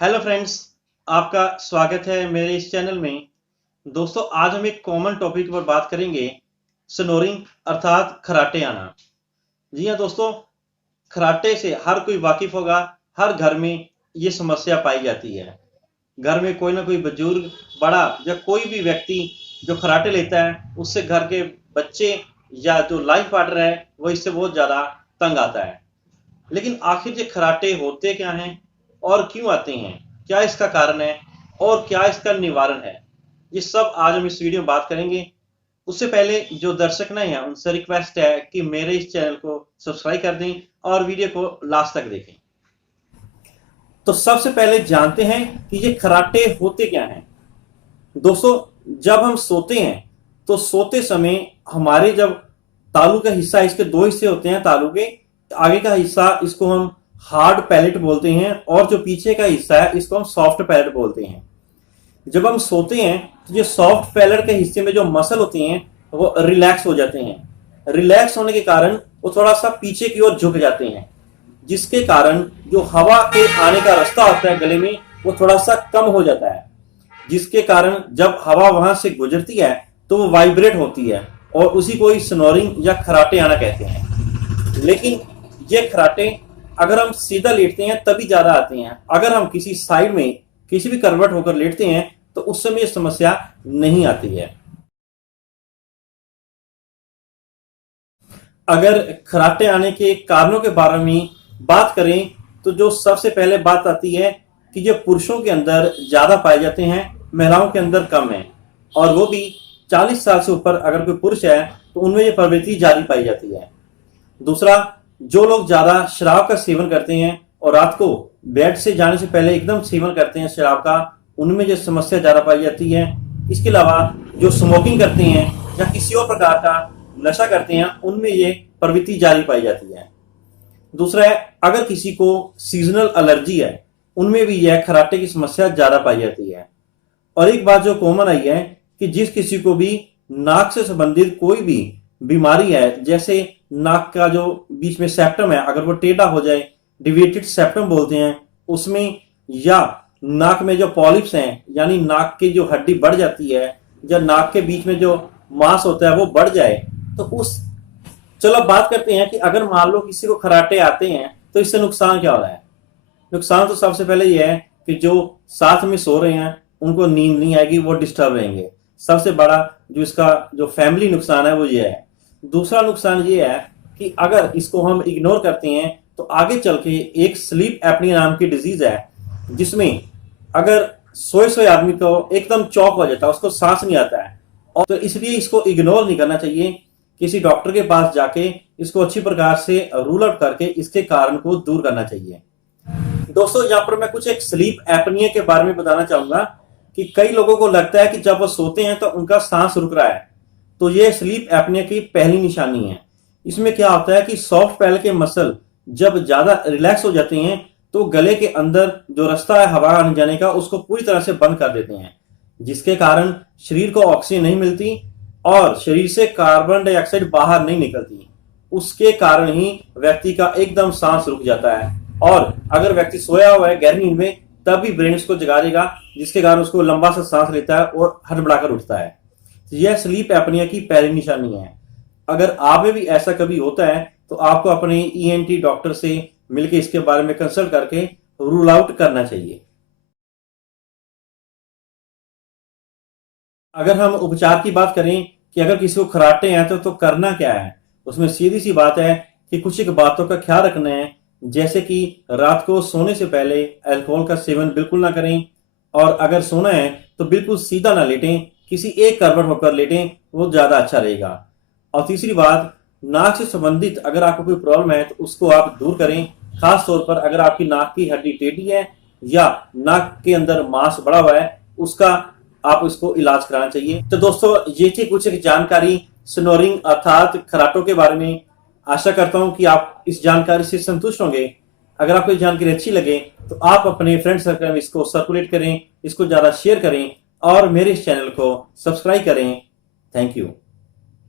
Hello friends, आपका स्वागत है मेरे इस चैनल में। दोस्तों, आज हम एक कॉमन टॉपिक पर बात करेंगे, स्नोरिंग अर्थात खराटे आना। जी हाँ दोस्तों, खराटे से हर कोई वाकिफ होगा। हर घर में ये समस्या पाई जाती है। घर में कोई ना कोई बुजुर्ग, बड़ा या कोई भी व्यक्ति जो खराटे लेता है, उससे घर के बच्चे या जो लाइफ पार्टनर है वो इससे बहुत ज़्यादा तंग आता है। लेकिन आखिर ये खराटे होते क्या हैं और क्यों आते हैं, क्या इसका कारण है और क्या इसका निवारण है, ये सब आज हम इस वीडियो में बात करेंगे। उससे पहले जो दर्शक नए हैं उनसे रिक्वेस्ट है कि मेरे इस चैनल को सब्सक्राइब कर दें और वीडियो को लास्ट तक देखें। तो सबसे पहले जानते हैं कि ये खराटे होते क्या हैं। दोस्तों, जब हम सोते हैं तो सोते समय हमारे जब तालू का हिस्सा, इसके दो हिस्से होते हैं। तालू के आगे का हिस्सा इसको हम हार्ड पैलेट बोलते हैं और जो पीछे का हिस्सा है इसको हम सॉफ्ट पैलेट बोलते हैं। जब हम सोते हैं तो ये सॉफ्ट पैलेट के हिस्से में जो मसल होते हैं वो रिलैक्स हो जाते हैं। रिलैक्स होने के कारण वो थोड़ा सा पीछे की ओर झुक जाते हैं, जिसके कारण जो हवा के आने का रास्ता होता है गले में वो थोड़ा सा कम हो जाता है, जिसके कारण जब हवा वहां से गुजरती है तो वो वाइब्रेट होती है और उसी को ही स्नोरिंग या खराटे आना कहते हैं। लेकिन ये खराटे अगर हम सीधा लेटते हैं तभी ज्यादा आते हैं। अगर हम किसी साइड में किसी भी करवट होकर लेटते हैं तो उस समय ये समस्या नहीं आती है। अगर खराटे आने के कारणों के बारे में बात करें तो जो सबसे पहले बात आती है कि ये पुरुषों के अंदर ज्यादा पाए जाते हैं, महिलाओं के अंदर कम है। और वो भी 40 साल से ऊपर अगर कोई पुरुष है तो उनमें ये प्रवृत्ति जारी पाई जाती है। दूसरा, जो लोग ज्यादा शराब का सेवन करते हैं और रात को बेड से जाने से पहले एकदम सेवन करते हैं शराब का, उनमें ये समस्या ज्यादा पाई जाती है। इसके अलावा जो स्मोकिंग करते हैं या किसी और प्रकार का नशा करते हैं, उनमें ये प्रवृत्ति जारी पाई जाती है। दूसरा है, अगर किसी को सीजनल एलर्जी है, उनमें भी यह खराटे की समस्या ज्यादा पाई जाती है। और एक बात जो कॉमन आई है कि जिस किसी को भी नाक से संबंधित कोई भी बीमारी है, जैसे नाक का जो बीच में सेप्टम है अगर वो टेढ़ा हो जाए, डिविएटेड सेप्टम बोलते हैं उसमें, या नाक में जो पॉलिप्स हैं यानी नाक की जो हड्डी बढ़ जाती है या नाक के बीच में जो मांस होता है वो बढ़ जाए, तो उस चलो अब बात करते हैं कि अगर मान लो किसी को खराटे आते हैं तो इससे नुकसान क्या हो रहा है। नुकसान तो सबसे पहले यह है कि जो साथ में सो रहे हैं उनको नींद नहीं आएगी, वो डिस्टर्ब रहेंगे। सबसे बड़ा जो इसका जो फैमिली नुकसान है वो ये है। दूसरा नुकसान ये है कि अगर इसको हम इग्नोर करते हैं तो आगे चल के एक स्लीप एपनिया नाम की डिजीज है, जिसमें अगर सोए सोए आदमी को एकदम चौक हो जाता है, उसको सांस नहीं आता है। और तो इसलिए इसको इग्नोर नहीं करना चाहिए। किसी डॉक्टर के पास जाके इसको अच्छी प्रकार से रूल आउट करके इसके कारण को दूर करना चाहिए। दोस्तों, यहाँ पर मैं कुछ एक स्लीप एपनिया के बारे में बताना चाहूंगा कि कई लोगों को लगता है कि जब वो सोते हैं तो उनका सांस रुक रहा है, तो ये स्लीप एपनिया की पहली निशानी है। इसमें क्या होता है कि सॉफ्ट पैलेट के मसल जब ज्यादा रिलैक्स हो जाते हैं तो गले के अंदर जो रास्ता है हवा आने जाने का उसको पूरी तरह से बंद कर देते हैं, जिसके कारण शरीर को ऑक्सीजन नहीं मिलती और शरीर से कार्बन डाइऑक्साइड बाहर नहीं निकलती। उसके कारण ही व्यक्ति का एकदम सांस रुक जाता है। और अगर व्यक्ति सोया हुआ है गहरी नींद में तब भी ब्रेन इसको जगा देगा, जिसके कारण उसको लंबा सा सांस लेता है और हड़बड़ाकर उठता है। यह स्लीप एपनिया की पहली निशानी है। अगर आप में भी ऐसा कभी होता है तो आपको अपने ईएनटी डॉक्टर से मिलकर इसके बारे में कंसल्ट करके रूल आउट करना चाहिए। अगर हम उपचार की बात करें कि अगर किसी को खराटे हैं तो करना क्या है, उसमें सीधी सी बात है कि कुछ एक बातों का ख्याल रखना है। जैसे कि रात को सोने से पहले अल्कोहल का सेवन बिल्कुल ना करें, और अगर सोना है तो बिल्कुल सीधा ना लेटें, किसी एक करवट होकर लेटें, वो ज्यादा अच्छा रहेगा। और तीसरी बात, नाक से संबंधित अगर आपको कोई प्रॉब्लम है तो उसको आप दूर करें। खास तौर पर अगर आपकी नाक की हड्डी टेढ़ी है या नाक के अंदर मांस बढ़ा हुआ है, उसका आप इसको इलाज कराना चाहिए। तो दोस्तों, ये थी कुछ एक जानकारी स्नोरिंग अर्थात खराटों के बारे में। आशा करता हूं कि आप इस जानकारी से संतुष्ट होंगे। अगर आपको ये जानकारी अच्छी लगे तो आप अपने फ्रेंड सर्कल में इसको सर्कुलेट करें, इसको ज्यादा शेयर करें और मेरे इस चैनल को सब्सक्राइब करें। Thank you.